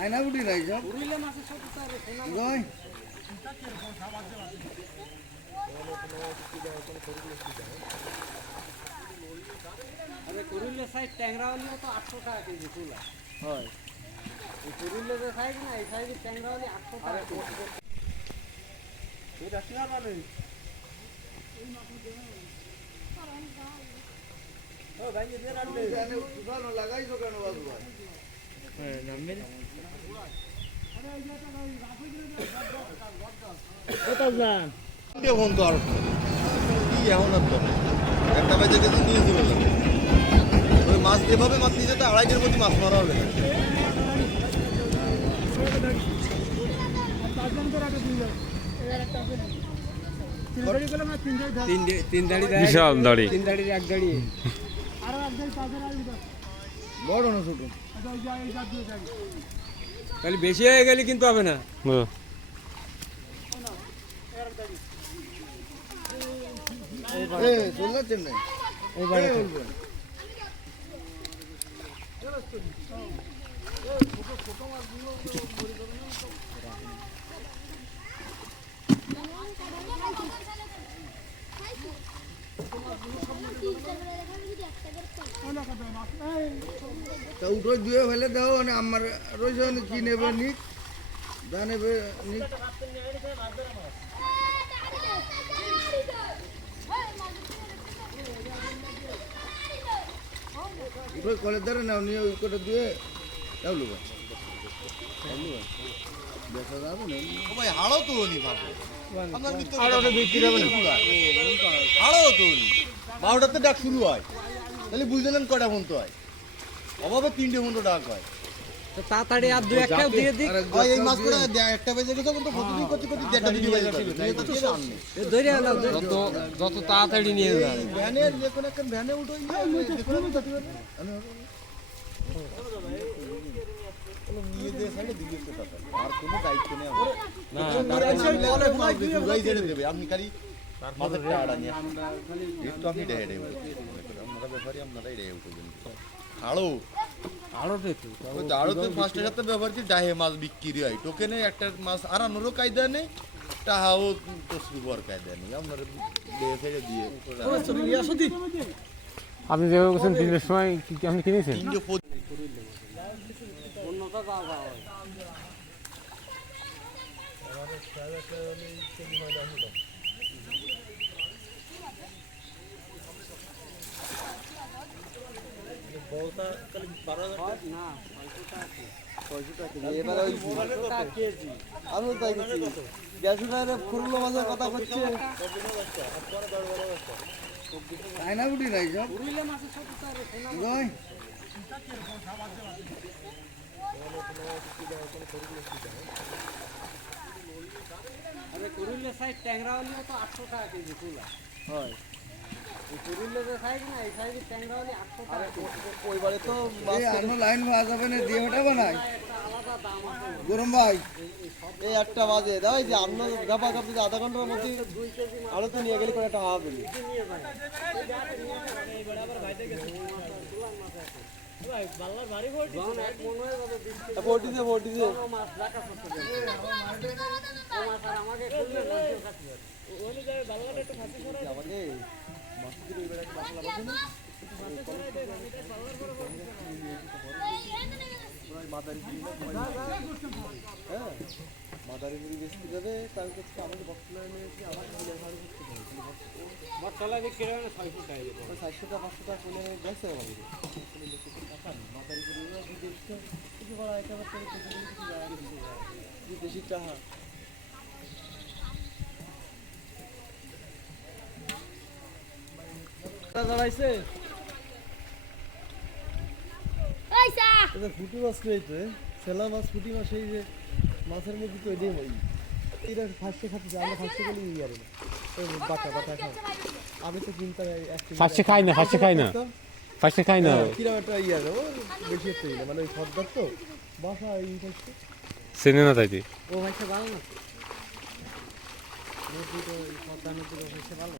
আয়না বুড়ি নাই সব গয় अरे कुरुल्ले साइड टैंगरा वाली हो तो 800 টাকা কেজি কুলা হয় এই কুরুল্লে যে সাইড না এই সাইড ট্যাংরা वाली 800 টাকা এই রাশিয়া মানে ও ভাই এদের আনলে জানে উঠানো লাগাইছো কেন বাবু ভাই হ্যাঁ নামবে কত জান দিয়ে ফোন তো আর কি এখন আর তো একটা বাজে কিন্তু নিয়ে দিবে ওই মাছ যেভাবে মাছ নিয়ে যেতে 2.5 মধ্যে মাছ মারা হবে বিশাল দাড়ি বড় না ছোট তাহলে বেশি হয়ে গেলে কিন্তু হবে না চলে যাচ্ছেন না এইবারে বলবেন উঠো দিয়ে ফেলে দাও মানে আমার রয়েছে কি নেবে নিক যা নেবে নিক উঠো কলের দ্বারা নাও নিয়ে ওই কটা দিয়ে তাও লুবা দেখা যাবে না ভাই হাড়ও তো নি বাবু হাড়ওটা বিক্রি হবে না হাড়ও তো নি 12টাতে ডাক শুরু হয় তাহলে বুঝলেন কটা ফোন তো হয় অভাবে 3টে ফোন তো ডাক হয় তো তাড়াতাড়ি আর 2-1টা দিয়ে দিক এই মাস করে একটা বেজে গেছে কিন্তু প্রতিদিন করতে করতে 1টা দিতে হয়ে যাবে ধরে আলো যত তাড়াতাড়ি নিয়ে যা ভ্যানে যে কোন একটা ভ্যানে উঠোই নিয়ে দিয়ে সাইডে দিকে তো আর কোনো দায়িত্ব নেই না দেবে আপনি খালি মাথার টাড়া নিয়ে একটু আপনি ডেড়ে আমরা ব্যাপারে আপনারা ডেড়ে উঠবেন আড়ো আড়োতে ফার্স্টের সাথে ব্যবহার কি ডাহে মাছ বিক্রি হয় টোকেনে একটা মাছ আনানোরও কায়দা নেই টাহাও তসরু বর কায়দা নেই আপনার ফেলে দিয়ে আপনি যেভাবে বলছেন 3টার সময় কি আপনি কিনেছেন আয়না বুড়ি নাই সব গয় अरे कुरुल्ले साइड टैंगरा वाली हो तो 800 টাকা কেজি কুলা হয় এই কুরুল্লে যে সাইড না এই সাইড ট্যাংরা वाली 800 টাকা ওইবারে তো আনো লাইন ভাজ হবে না দিয়ে ওঠাবো না গরম ভাই এই 8টা বাজে দাও যে আন্ন গাপা গাপি আধা ঘন্টার মধ্যে আলো তো নিয়ে গেলে করে একটা হবে মাদারীপুরি বেশি যাবে তার কাছে আমাদের বক্তব্য নিয়েছি বটতলা বিক্রি হয় না 600 টাকা 400 টাকা 500 টাকা করে গেছে বিদেশি চাহা দাঁড়াইছে ফুটি মাছ রয়েছে সেলা মাছ ফুটি মাছ এই যে মাছের মধ্যে তো এটাই হয় এটা ফার্স্টে খাচ্ছে আমরা ফার্স্টে গেলে ইয়ে আর বাটা বাটা খাই আমি তো চিন্তা ফার্স্টে খাই না কিরম একটা ইয়ে আছে ও বেশি একটা মানে ওই সর্দার তো বাসা এই চেনে না তাইতে ও ভাইসে ভালো না ভালো